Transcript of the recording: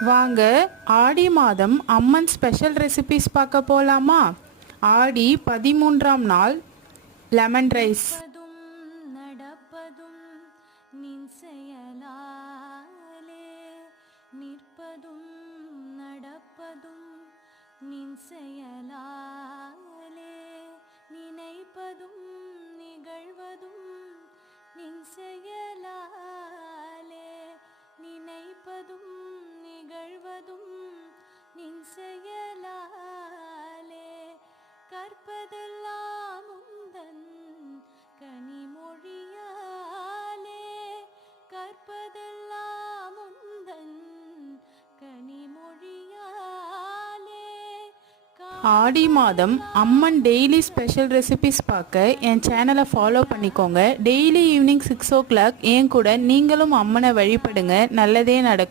வாங்க ஆடி மாதம் அம்மன் special recipes பார்க்க போலாமா? ஆடி பதிமூன்றாம் நாள் லெமன் ரைஸ் நடப்பதும் நின் செயலாலே நிற்பதும் நடப்பதும் நின் செயலாலே நினைப்பதும் நிகழ்வதும் நின் செயலாலே பார்ப்பதெல்லாம் உந்தன் கனிமொழியாலே. கற்பதெல்லாம் உந்தன் கனிமொழியாலே. ஆடி மாதம் அம்மன் டெய்லி ஸ்பெஷல் ரெசிபிஸ் பார்க்க என் சேனலை ஃபாலோ பண்ணிக்கோங்க. Daily evening six o'clock என் கூட நீங்களும் அம்மனை வழிபடுங்க. நல்லதே நடக்கும்.